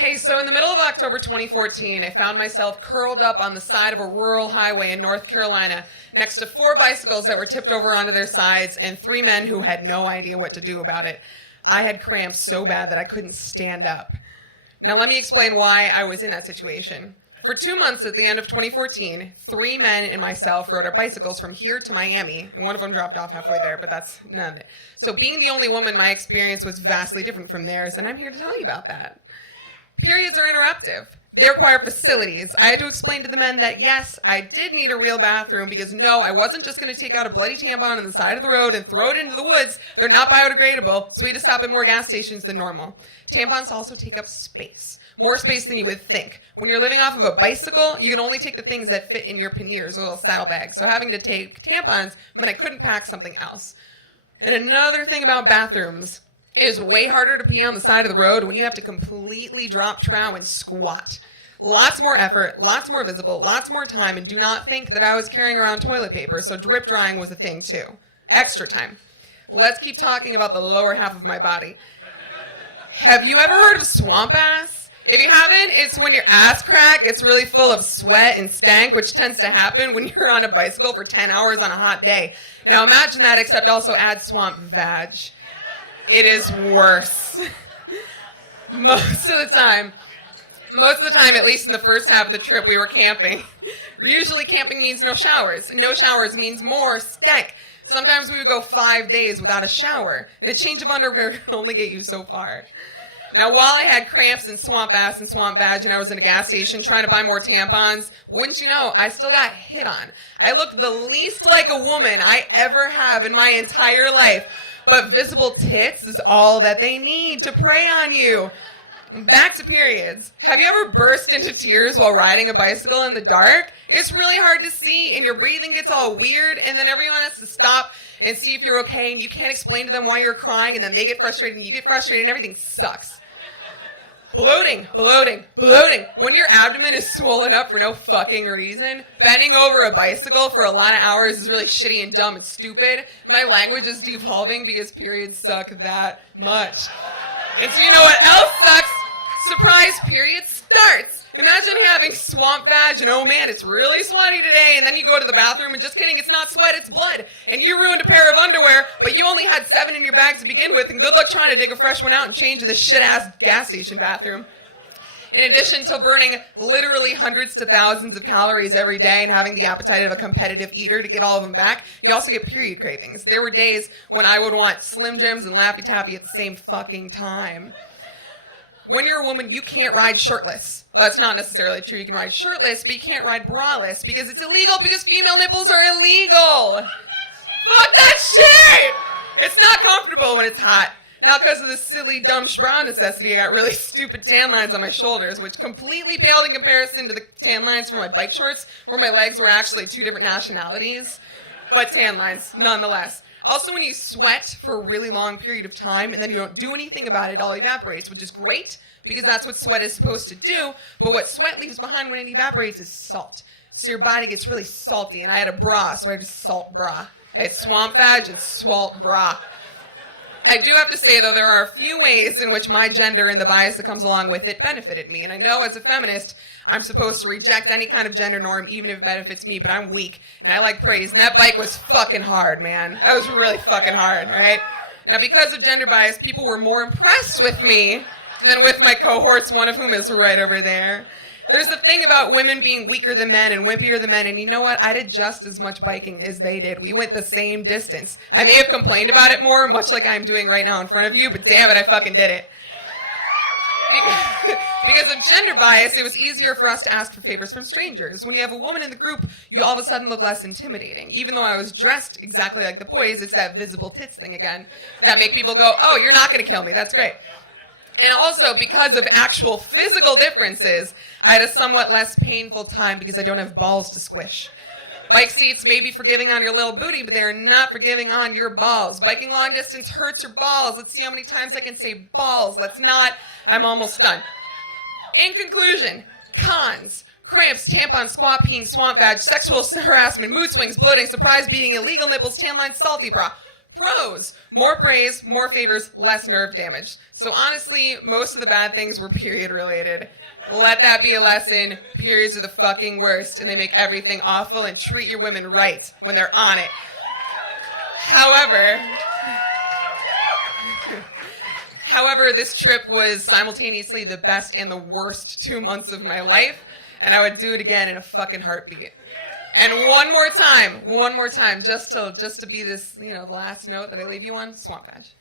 Hey, so in the middle of October 2014, I found myself curled up on the side of a rural highway in North Carolina next to 4 bicycles that were tipped over onto their sides and 3 men who had no idea what to do about it. I had cramps so bad that I couldn't stand up. Now let me explain why I was in that situation. For 2 months at the end of 2014, 3 men and myself rode our bicycles from here to Miami, and one of them dropped off halfway there, but that's none of it. So being the only woman, my experience was vastly different from theirs, and I'm here to tell you about that. Periods are interruptive. They require facilities. I had to explain to the men that yes, I did need a real bathroom because no, I wasn't just going to take out a bloody tampon on the side of the road and throw it into the woods. They're not biodegradable, so we had to stop at more gas stations than normal. Tampons also take up space. More space than you would think. When you're living off of a bicycle, you can only take the things that fit in your panniers, or little saddlebags. So having to take tampons meant I couldn't pack something else. And another thing about bathrooms, it is way harder to pee on the side of the road when you have to completely drop trow and squat. Lots more effort, lots more visible, lots more time, and do not think that I was carrying around toilet paper, so drip drying was a thing too. Extra time. Let's keep talking about the lower half of my body. Have you ever heard of swamp ass? If you haven't, it's when your ass crack gets really full of sweat and stank, which tends to happen when you're on a bicycle for 10 hours on a hot day. Now imagine that, except also add swamp vag. It is worse. Most of the time, at least in the first half of the trip, we were camping. Usually camping means no showers. No showers means more stank. Sometimes we would go 5 days without a shower. And a change of underwear can only get you so far. Now, while I had cramps and swamp ass and swamp vag and I was in a gas station trying to buy more tampons, wouldn't you know, I still got hit on. I looked the least like a woman I ever have in my entire life. But visible tits is all that they need to prey on you. Back to periods. Have you ever burst into tears while riding a bicycle in the dark? It's really hard to see, and your breathing gets all weird, and then everyone has to stop and see if you're okay, and you can't explain to them why you're crying, and then they get frustrated, and you get frustrated, and everything sucks. Bloating. When your abdomen is swollen up for no fucking reason, bending over a bicycle for a lot of hours is really shitty and dumb and stupid. My language is devolving because periods suck that much. And so you know what else sucks? Surprise, period starts. Imagine having swamp vag and oh man, it's really sweaty today, and then you go to the bathroom and just kidding, it's not sweat, it's blood. And you ruined a pair of underwear, but you only had 7 in your bag to begin with, and good luck trying to dig a fresh one out and change the shit-ass gas station bathroom. In addition to burning literally hundreds to thousands of calories every day and having the appetite of a competitive eater to get all of them back, you also get period cravings. There were days when I would want Slim Jims and Laffy Taffy at the same fucking time. When you're a woman, you can't ride shirtless. Well, that's not necessarily true. You can ride shirtless, but you can't ride braless because it's illegal because female nipples are illegal. Fuck that shit! It's not comfortable when it's hot. Now, because of this silly, dumb bra necessity, I got really stupid tan lines on my shoulders, which completely paled in comparison to the tan lines from my bike shorts, where my legs were actually 2 different nationalities. But tan lines, nonetheless. Also, when you sweat for a really long period of time and then you don't do anything about it, it all evaporates, which is great because that's what sweat is supposed to do. But what sweat leaves behind when it evaporates is salt. So your body gets really salty. And I had a bra, so I had a salt bra. I had swamp vag and swalt bra. I do have to say, though, there are a few ways in which my gender and the bias that comes along with it benefited me. And I know as a feminist, I'm supposed to reject any kind of gender norm, even if it benefits me, but I'm weak, and I like praise. And that bike was fucking hard, man. That was really fucking hard, right? Now, because of gender bias, people were more impressed with me than with my cohorts, one of whom is right over there. There's the thing about women being weaker than men and wimpier than men, and you know what? I did just as much biking as they did. We went the same distance. I may have complained about it more, much like I'm doing right now in front of you, but damn it, I fucking did it. Because of gender bias, it was easier for us to ask for favors from strangers. When you have a woman in the group, you all of a sudden look less intimidating. Even though I was dressed exactly like the boys, it's that visible tits thing again that make people go, oh, you're not going to kill me. That's great. And also, because of actual physical differences, I had a somewhat less painful time because I don't have balls to squish. Bike seats may be forgiving on your little booty, but they are not forgiving on your balls. Biking long distance hurts your balls. Let's see how many times I can say balls. Let's not. I'm almost done. In conclusion, cons. Cramps, tampons, squat peeing, swamp vag, sexual harassment, mood swings, bloating, surprise beating, illegal nipples, tan lines, salty bra. Pros: more praise, more favors, less nerve damage. So honestly, most of the bad things were period related. Let that be a lesson. Periods are the fucking worst, and they make everything awful, and treat your women right when they're on it. However, this trip was simultaneously the best and the worst 2 months of my life, and I would do it again in a fucking heartbeat. And one more time, just to be this, the last note that I leave you on, swamp badge.